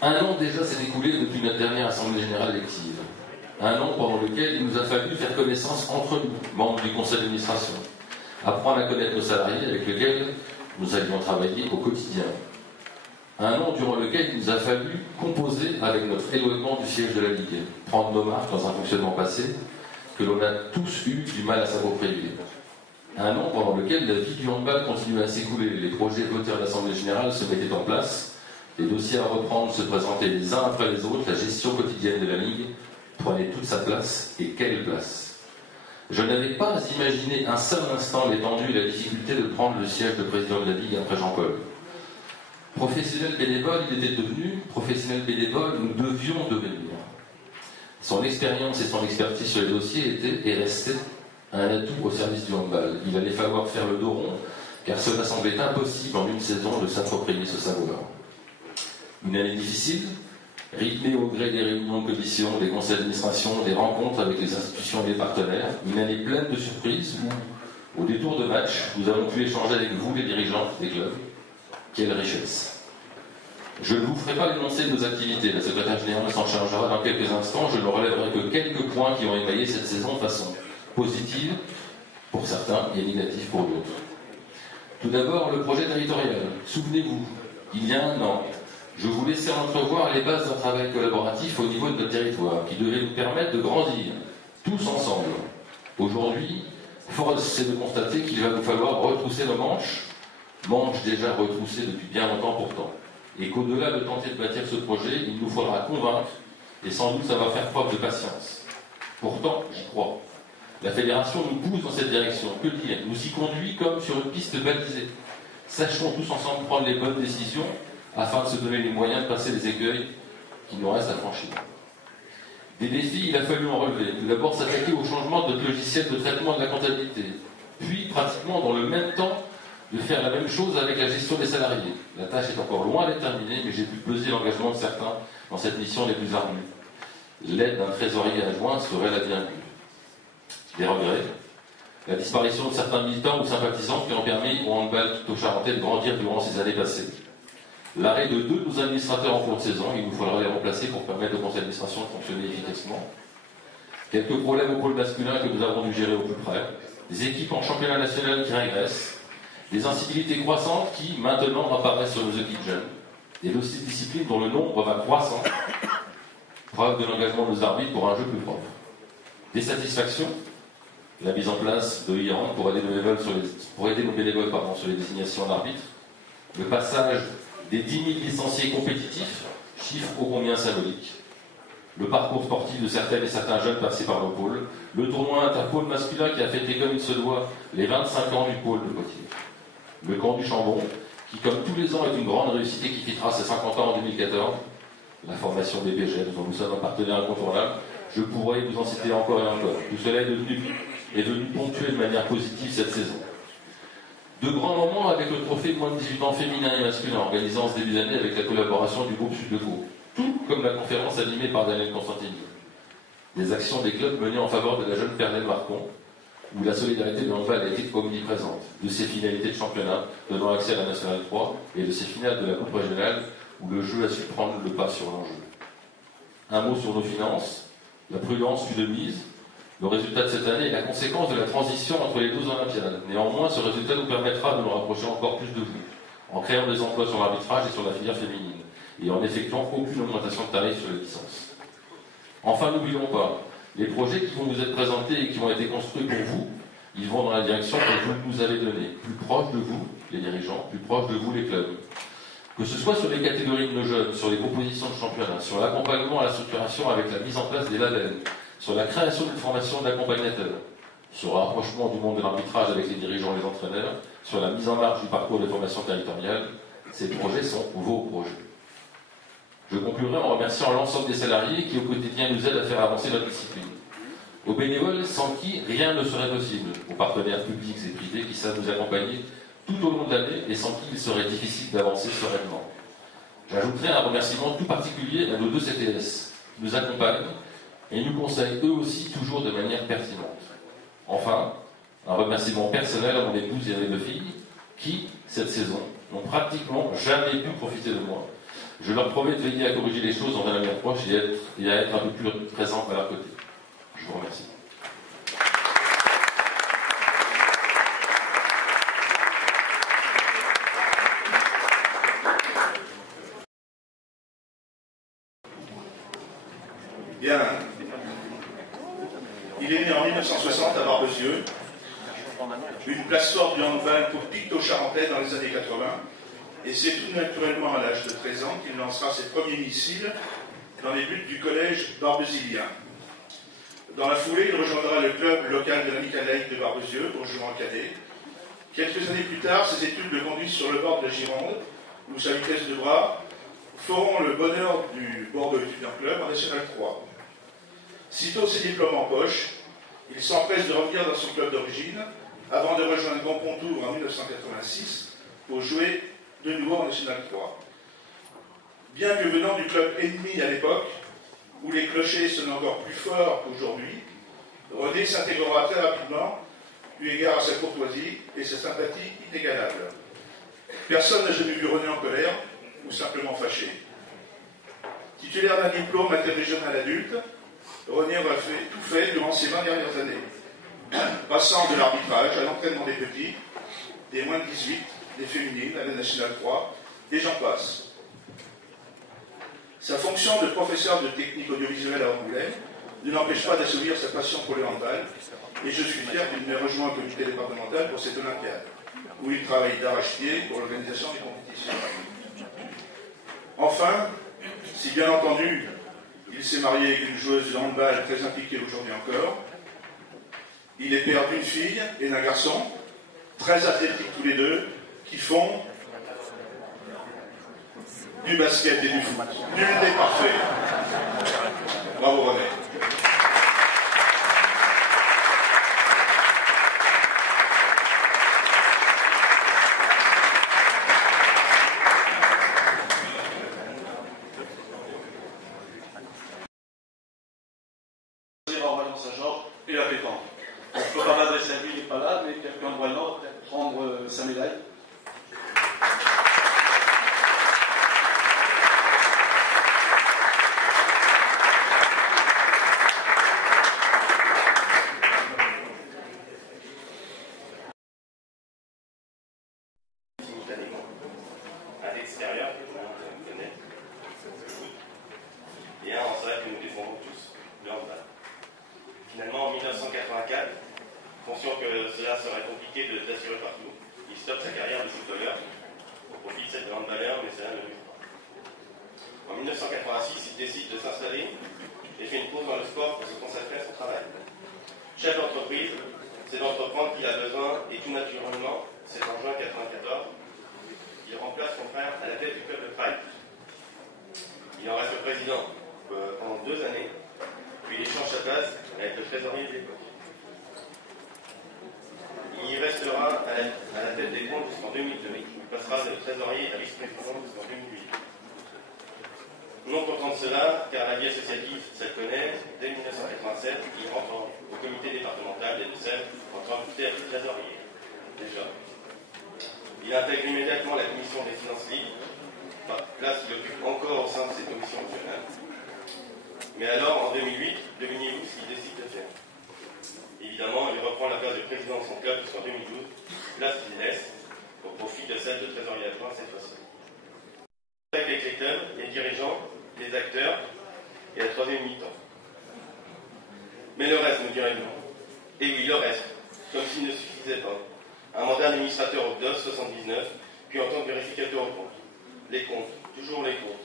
Un an déjà s'est écoulé depuis notre dernière Assemblée Générale élective. Un an pendant lequel il nous a fallu faire connaissance entre nous, membres du Conseil d'administration, apprendre à connaître nos salariés avec lesquels nous allions travailler au quotidien. Un an durant lequel il nous a fallu composer avec notre éloignement du siège de la Ligue, prendre nos marques dans un fonctionnement passé que l'on a tous eu du mal à s'approprier. Un an pendant lequel la vie du handball continuait à s'écouler, les projets votés à l'Assemblée Générale se mettaient en place, les dossiers à reprendre se présentaient les uns après les autres, la gestion quotidienne de la Ligue prenait toute sa place, et quelle place! Je n'avais pas imaginé un seul instant l'étendue et la difficulté de prendre le siège de président de la Ligue après Jean-Paul. Professionnel bénévole, il était devenu, professionnel bénévole, nous devions devenir. Son expérience et son expertise sur les dossiers étaient et restaient un atout au service du handball. Il allait falloir faire le dos rond, car cela semblait impossible en une saison de s'approprier ce savoir. Une année difficile, rythmée au gré des réunions de commission, des conseils d'administration, des rencontres avec les institutions et les partenaires. Une année pleine de surprises où, au détour de match, nous avons pu échanger avec vous, les dirigeants des clubs. Quelle richesse! Je ne vous ferai pas l'énoncé de nos activités. La secrétaire générale s'en chargera dans quelques instants. Je ne relèverai que quelques points qui ont émaillé cette saison de façon positive pour certains et négative pour d'autres. Tout d'abord, le projet territorial. Souvenez-vous, il y a un an, je vous laissais entrevoir les bases d'un travail collaboratif au niveau de notre territoire qui devait nous permettre de grandir, tous ensemble. Aujourd'hui, force est de constater qu'il va nous falloir retrousser nos manches déjà retroussées depuis bien longtemps pourtant, et qu'au-delà de tenter de bâtir ce projet, il nous faudra convaincre, et sans doute ça va faire preuve de patience. Pourtant, j'y crois. La fédération nous pousse dans cette direction. Que dire? Nous y conduit comme sur une piste balisée. Sachons tous ensemble prendre les bonnes décisions afin de se donner les moyens de passer les écueils qu'il nous reste à franchir. Des défis, il a fallu en relever. Tout d'abord, s'attaquer au changement de notre logiciel de traitement de la comptabilité. Puis, pratiquement dans le même temps, de faire la même chose avec la gestion des salariés. La tâche est encore loin d'être terminée, mais j'ai pu peser l'engagement de certains dans cette mission les plus ardues. L'aide d'un trésorier adjoint serait la bienvenue. Des regrets, la disparition de certains militants ou sympathisants qui ont permis au handball tout au Charentais de grandir durant ces années passées. L'arrêt de 2 de nos administrateurs en cours de saison, il nous faudra les remplacer pour permettre au conseil d'administration de fonctionner efficacement. Quelques problèmes au pôle masculin que nous avons dû gérer au plus près. Des équipes en championnat national qui régressent. Des incivilités croissantes qui, maintenant, apparaissent sur nos équipes jeunes. Des disciplines dont le nombre va croissant. Preuve de l'engagement de nos arbitres pour un jeu plus propre. Des satisfactions. La mise en place de l'IRAN pour aider nos bénévoles sur les désignations d'arbitres. Le passage des 10 000 licenciés compétitifs, chiffre ô combien symbolique. Le parcours sportif de certaines et certains jeunes passés par nos pôles. Le tournoi interpôle masculin qui a fêté comme il se doit les 25 ans du pôle de Poitiers. Le camp du Chambon, qui comme tous les ans est une grande réussite et qui fêtera ses 50 ans en 2014. La formation des BGM, dont nous sommes un partenaire incontournable. Je pourrais vous en citer encore et encore. Tout cela est devenu ponctué de manière positive cette saison. De grands moments avec le trophée moins de 18 ans féminin et masculin, organisé en ce début d'année avec la collaboration du groupe Sud de Caux. Tout comme la conférence animée par Daniel Constantini. Des actions des clubs menées en faveur de la jeune Pernelle Marcon, où la solidarité de handball a été omniprésente, de ses finalités de championnat, donnant accès à la Nationale 3, et de ses finales de la Coupe régionale, où le jeu a su prendre le pas sur l'enjeu. Un mot sur nos finances. La prudence fut de mise. Le résultat de cette année est la conséquence de la transition entre les 12 Olympiades. Néanmoins, ce résultat nous permettra de nous rapprocher encore plus de vous, en créant des emplois sur l'arbitrage et sur la filière féminine, et en n'effectuant aucune augmentation de tarifs sur les licences. Enfin, n'oublions pas, les projets qui vont vous être présentés et qui ont été construits pour vous, ils vont dans la direction que vous nous avez donnée, plus proche de vous, les dirigeants, plus proche de vous, les clubs. Que ce soit sur les catégories de nos jeunes, sur les propositions de championnat, sur l'accompagnement à la structuration avec la mise en place des labels, sur la création d'une formation d'accompagnateurs, sur le rapprochement du monde de l'arbitrage avec les dirigeants et les entraîneurs, sur la mise en marche du parcours de formation territoriale, ces projets sont vos projets. Je conclurai en remerciant l'ensemble des salariés qui au quotidien nous aident à faire avancer notre discipline. Aux bénévoles sans qui rien ne serait possible, aux partenaires publics et privés qui savent nous accompagner tout au long de l'année et sans qui il serait difficile d'avancer sereinement. J'ajouterai un remerciement tout particulier à nos 2 CTS qui nous accompagnent et nous conseillent eux aussi toujours de manière pertinente. Enfin, un remerciement personnel à mon épouse et à mes 2 filles qui, cette saison, n'ont pratiquement jamais pu profiter de moi, Je leur promets de veiller à corriger les choses dans un avenir proche et à être un peu plus présent à leur côté. Je vous remercie. Bien. Il est né en 1960 à Barbezieux, une place forte du handball pour Picto-Charentais dans les années 80, et c'est tout naturellement à l'âge de 13 ans qu'il lancera ses premiers missiles dans les buts du collège barbezilien. Dans la foulée, il rejoindra le club local de l'Amicale laïque de Barbezieux pour jouer en cadet. Quelques années plus tard, ses études le conduisent sur le bord de la Gironde, où sa vitesse de bras feront le bonheur du Bordeaux Étudiant Club en National 3. Sitôt ses diplômes en poche, il s'empresse de revenir dans son club d'origine avant de rejoindre Grand-Pontour en 1986 pour jouer de nouveau en National 3. Bien que venant du club ennemi à l'époque, où les clochers sonnent encore plus fort qu'aujourd'hui, René s'intégrera très rapidement, eu égard à sa courtoisie et sa sympathie inégalables. Personne n'a jamais vu René en colère ou simplement fâché. Titulaire d'un diplôme interrégional adulte, René aura tout fait durant ces 20 dernières années, passant de l'arbitrage à l'entraînement des petits, des moins de 18, des féminines à la Nationale 3, et j'en passe. Sa fonction de professeur de technique audiovisuelle à Angoulême ne l'empêche pas d'assouvir sa passion pour le handball, et je suis fier qu'il m'ait rejoint au comité départemental pour cette Olympiade, où il travaille d'arrache-pied pour l'organisation des compétitions. Enfin, si bien entendu, il s'est marié avec une joueuse de handball très impliquée aujourd'hui encore, il est père d'une fille et d'un garçon, très athlétiques tous les deux, qui font du basket et du foot. Nul n'est parfait. Bravo René. Saint-Georges et la pétanque. Je ne peux pas m'adresser à lui, il n'est pas là, mais quelqu'un doit prendre sa médaille. À l'extérieur, on connaît, et un en salle que nous défendons tous, le handball. Finalement, en 1984, conscient que cela serait compliqué d'assurer partout, il stoppe sa carrière de footballeur au profit de cette handballeur, mais cela ne lui pas. En 1986, il décide de s'installer et fait une pause dans le sport pour se consacrer à son travail. Chef d'entreprise, c'est d'entreprendre qu'il a besoin, et tout naturellement, c'est en juin 1994, il remplace son frère à la tête du club de Prague. Il en reste le président pendant 2 années, puis il échange sa place avec le trésorier de l'époque. Il y restera à la tête des comptes jusqu'en 2002. Il passera de trésorier à vice-président jusqu'en 2008. Non content de cela, car la vie associative, ça le connaît, dès 1987, il rentre au comité départemental des Deux-Sèvres en tant que trésorier. Déjà. Il intègre immédiatement la commission des finances libres, place qu'il occupe encore au sein de ces commissions régionales. Mais alors, en 2008, Dominique Bous, il décide de faire. Évidemment, il reprend la place de président de son club jusqu'en 2012, place qu'il laisse au profit de celle de trésorier adjoint cette fois-ci. Avec les clubs, les dirigeants, les acteurs et la troisième mi-temps. Mais le reste, me direz-vous. Et oui, le reste, comme s'il ne suffisait pas. Un mandat d'administrateur au DOS 79, puis en tant que vérificateur aux comptes. Les comptes, toujours les comptes.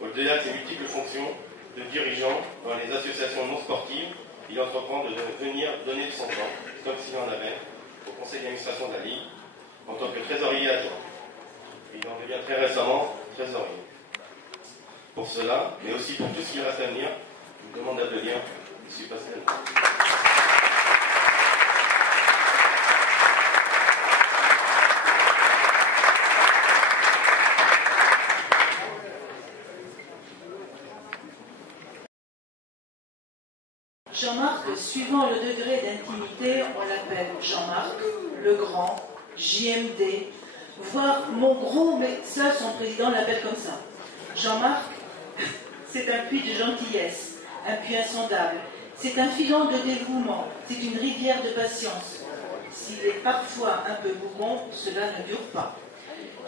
Au-delà de ses multiples fonctions de dirigeant dans les associations non sportives, il entreprend de venir donner de son temps, comme s'il en avait, au conseil d'administration de la Ligue, en tant que trésorier adjoint. Il en devient très récemment trésorier. Pour cela, mais aussi pour tout ce qui reste à venir, je vous demande d'applaudir M. Pascal. Jean-Marc, suivant le degré d'intimité, on l'appelle Jean-Marc, le grand, JMD, voire mon gros, mais ça, son président l'appelle comme ça. Jean-Marc, c'est un puits de gentillesse, un puits insondable. C'est un filon de dévouement, c'est une rivière de patience. S'il est parfois un peu bougon, cela ne dure pas.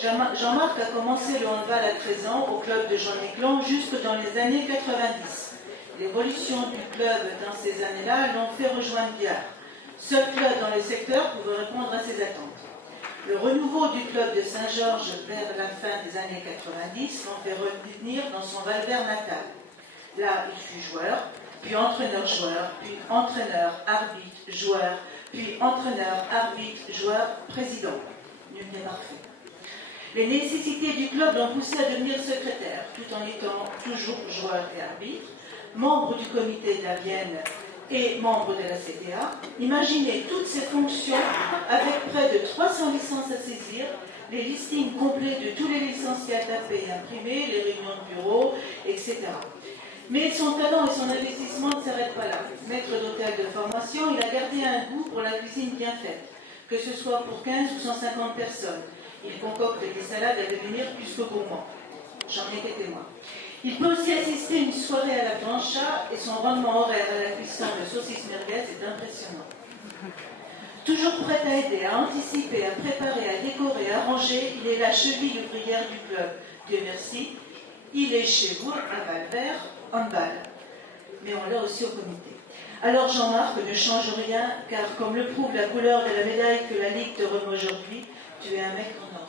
Jean-Marc a commencé le handball à 13 ans au club de Jean-Néclon jusque dans les années 90. L'évolution du club dans ces années-là l'ont fait rejoindre Biard. Seul club dans le secteur pouvait répondre à ses attentes. Le renouveau du club de Saint-Georges vers la fin des années 90 l'ont fait revenir dans son Val-Vert natal. Là, il fut joueur, puis entraîneur-joueur, puis entraîneur, arbitre, joueur, puis entraîneur, arbitre, joueur, président. Nul n'est parfait. Les nécessités du club l'ont poussé à devenir secrétaire, tout en étant toujours joueur et arbitre, membre du comité de la Vienne et membre de la CTA. Imaginez toutes ces fonctions avec près de 300 licences à saisir, les listings complets de tous les licenciés à taper et imprimer, les réunions de bureau, etc. Mais son talent et son investissement ne s'arrêtent pas là. Maître d'hôtel de formation, il a gardé un goût pour la cuisine bien faite, que ce soit pour 15 ou 150 personnes. Il concocte des salades à devenir plus que gourmand. J'en ai été témoin. Il peut aussi assister à une soirée à la plancha et son rendement horaire à la cuisson de saucisses merguez est impressionnant. Toujours prêt à aider, à anticiper, à préparer, à décorer, à ranger, il est la cheville ouvrière du club. Dieu merci, il est chez vous, à Val-Vert, handball. Mais on l'a aussi au comité. Alors Jean-Marc ne change rien, car comme le prouve la couleur de la médaille que la Ligue te remet aujourd'hui, tu es un mec en or.